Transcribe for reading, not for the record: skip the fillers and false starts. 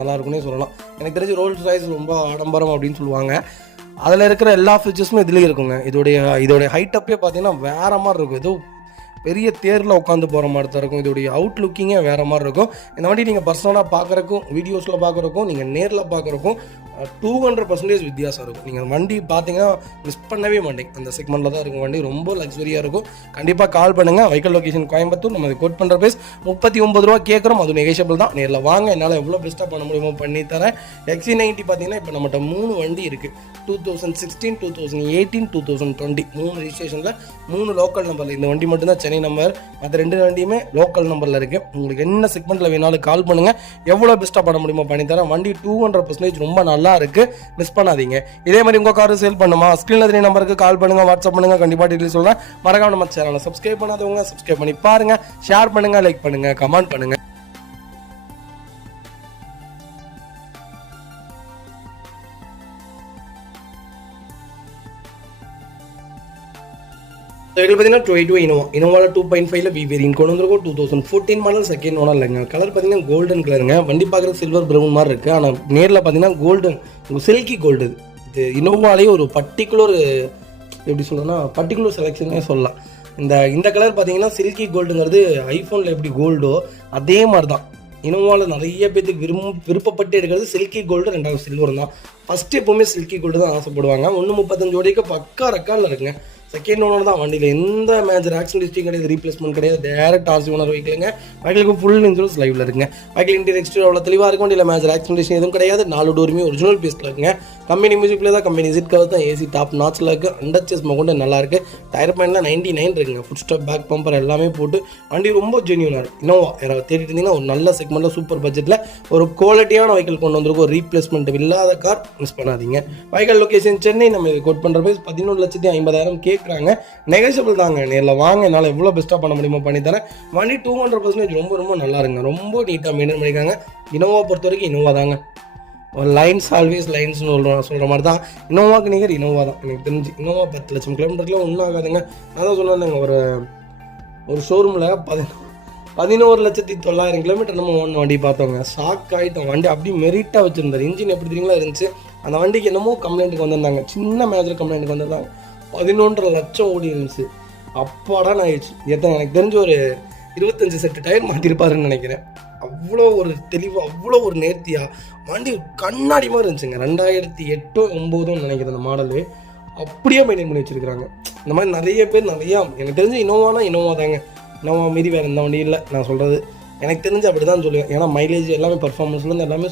நல்லா இருக்குன்னே சொல்லலாம். எனக்கு தெரிஞ்சு ரோல்ஸ் ராய்ஸ் ரொம்ப ஆடம்பரம் அப்படின்னு சொல்லுவாங்க. அதில் இருக்கிற எல்லா ஃபீச்சர்ஸுமே இதுலேயும் இருக்குங்க. இதோடைய ஹைட் அப்பே பார்த்தீங்கன்னா வேறு மாதிரி இருக்கும். ஏதோ பெரிய தேரில் உட்காந்து போகிற மாதிரி தான் இருக்கும். இதோடைய அவுட் லுக்கிங்கே வேறு மாதிரி இருக்கும். இந்த வண்டி நீங்கள் பர்சனலாக பார்க்குறக்கும், வீடியோஸில் பார்க்குறக்கும், நீங்கள் நேரில் பார்க்குறக்கும் 200% வித்தியாசம் இருக்கும். நீங்கள் வண்டி பார்த்தீங்கன்னா மிஸ் பண்ணவே மாட்டேங்க. அந்த செக்மெண்ட்டில் தான் இருக்கும் வண்டி. ரொம்ப லக்ஸரியாக இருக்கும். கண்டிப்பாக கால் பண்ணுங்கள். Vehicle location Coimbatore. நம்ம கோட் பண்ணுற ப்ரைஸ் 39 ரூபா கேட்குறோம். அது நெகோஷியபிள் தான். நேரில் வாங்க, என்னால் எவ்வளோ பெஸ்ட்டாக பண்ண முடியுமோ பண்ணி தரேன். XC90 பார்த்தீங்கன்னா இப்போ நம்மகிட்ட 3 வண்டி இருக்குது. 2016, 2018, 2020 3 ரிஜிஸ்ட்ரேஷனில் 3 லோக்கல் நம்பரில். இந்த வண்டி மட்டும்தான் சென்னை நம்பர். மற்ற 2 வண்டியுமே லோக்கல் நம்பரில் இருக்குது. உங்களுக்கு என்ன செக்மெண்ட்டில் வேணாலும் கால் பண்ணுங்கள். எவ்வளோ பெஸ்ட்டாக பண்ண முடியுமோ பண்ணித்தரேன். வண்டி 200% ரொம்ப நல்லா இருக்குது. மிஸ் பண்ணாதீங்க. இதே மாதிரி உங்கள் காரு சேல் பண்ணுமா, ஸ்க்ரீனில் தெரிய நம்பருக்கு கால் பண்ணுங்கள், வாட்ஸ்அப் பண்ணுங்கள். கண்டிப்பாக டீட்டெயில் சொல்கிறேன். மறக்காம நம்ம சேனலை சப்ஸ்கிரைப் பண்ணாதவங்க சப்ஸ்கிரைப் பண்ணி பாருங்கள். ஷேர் பண்ணுங்கள், லைக் பண்ணுங்கள், கமெண்ட் பண்ணுங்கள். பார்த்தீங்கன்னா 22 இனோவாவில் 2.5 வி வேரியன்ட் கொண்டு வந்திருக்கும். 2014 மாடல், செகண்ட் ஓனர் இல்லைங்க. கலர் பார்த்தீங்கன்னா கோல்டன் கலருங்க. வண்டி பார்க்குறது சில்வர் ப்ரௌன் மாதிரி இருக்குது. ஆனால் நேரில் பார்த்தீங்கன்னா கோல்டன், சில்கி கோல்டு. இது இனோவாலேயே ஒரு பர்டிகுலர் எப்படி சொல்லணும்னா பர்டிகுலர் செலெக்ஷனே சொல்லலாம். இந்த கலர் பார்த்தீங்கன்னா சில்கி கோல்டுங்கிறது ஐஃபோனில் எப்படி கோல்டோ அதே மாதிரி தான். இனோவாவில் நிறைய பேருக்கு விருப்பப்பட்டு எடுக்கிறது சில்கி கோல்டு, 2வது சில்வர் தான். ஃபஸ்ட்டு எப்போவுமே சில்கி கோல்டு தான் ஆசைப்படுவாங்க. 1.35 வரைக்கும் பக்கா ரெக்கார்டில் இருக்குங்க. செகண்ட் ஓனர் தான். வண்டியில் எந்த மேஜர் ஆக்சிடென்ட் ஹிஸ்ட்ரி கிடையாது, ரீப்ளேஸ்மெண்ட் கிடையாது. டேரக்ட் ஆர்சி ஓனர் வைக்கலுங்க. வைக்கலுக்கு ஃபுல் இன்சூரன்ஸ் லைவ்ல இருக்குங்க. வைக்கல் இன்டீரியர் எக்ஸ்டீரியர் அவ்வளோ தெளிவாக இருக்கும். வண்டியில் மேஜர் ஆக்சிடென்ட் ஹிஸ்ட்ரி எதுவும் கிடையாது. 4 டோருமே ஒரிஜினல் பீஸில் இருக்குங்க. கம்பெனி மியூசிக்கில் தான், கம்பெனி சீட் கவர் தான், ஏசி டாப் நாட்சில் இருக்குது. அண்டர்ச்சேஸ் கொண்டு நல்லா இருக்குது. டயர் பாயிண்ட்லாம் 99 இருக்குங்க. ஃபுட் ஸ்டாப், பேக் பம்பர் எல்லாமே போட்டு வண்டி ரொம்ப ஜென்யூனாக இருக்குது. இன்னோவா யாராவது தேடிட்டு இருந்தீங்கன்னா ஒரு நல்ல செக்மெண்ட்டில் சூப்பர் பட்ஜெட்டில் ஒரு குவாலிட்டியான வெஹிக்கல் கொண்டு வந்திருக்கும். ஒரு ரீப்ளேஸ்மெண்ட் இல்லாத கார் மிஸ் பண்ணாதீங்க. வைக்கல் லொகேஷன் சென்னை. நம்ம இது கோட் பண்ணுற ப்ரைஸ் 11,50,000 கேட்குறாங்க. நெகோஷியபிள் தாங்க. நேரில் வாங்க, என்னால் எவ்வளோ பெஸ்ட்டாக பண்ண முடியுமோ பண்ணித்தரேன். வண்டி 200% ரொம்ப நல்லா இருங்க. ரொம்ப நீட்டாக மெயின்டைன் பண்ணியிருக்காங்க. இனோவா பொறுத்த வரைக்கும் இனோவா தாங்க. ஒரு லைன்ஸ் ஆல்வேஸ் லைன்ஸ்னு சொல்கிற மாதிரி தான். இனோவாக்கு நிகர் இனோவா தான் எனக்கு தெரிஞ்சு. இனோவா 10 லட்சம் கிலோமீட்டருக்குலாம் ஒன்றும் ஆகாதுங்க. நான் தான் சொன்னேங்க, ஒரு ஷோரூமில் 11,09,000 கிலோமீட்டர் நம்ம ஒன்று வண்டி பார்த்தோங்க. ஷாக் ஆகிட்டோம். வண்டி அப்படியே மெரிட்டாக வச்சுருந்தார். இன்ஜின் எப்படி தெரியுங்களா இருந்துச்சு. அந்த வண்டிக்கு என்னமோ கம்ப்ளைண்ட்டுக்கு வந்திருந்தாங்க. சின்ன மேஜர் கம்ப்ளைண்ட்டுக்கு வந்திருந்தாங்க. 11.5 லட்சம் ஓடி இருந்துச்சு. அப்பாடான்னு ஆயிடுச்சு. எனக்கு தெரிஞ்ச ஒரு 25 செட்டு டயர் மாட்டிருப்பாருன்னு நினைக்கிறேன். அவ்வளோ ஒரு தெளிவாக, அவ்வளோ ஒரு நேர்த்தியாக வண்டி கண்ணாடி மாதிரி இருந்துச்சுங்க. 2008-09 நினைக்கிறேன் அந்த மாடலு. அப்படியே மெயின்டைன் பண்ணி வச்சுருக்காங்க. இந்த மாதிரி நிறைய பேர் எனக்கு தெரிஞ்சு இனோவானா இனோவா தாங்க. இனோவா மீறி வேறு எந்த வண்டி இல்லை நான் சொல்கிறது. எனக்கு தெரிஞ்சு அப்படி தான் சொல்லுவேன். ஏன்னா மைலேஜ் எல்லாமே பர்ஃபார்மன்ஸ்லேருந்து எல்லாமே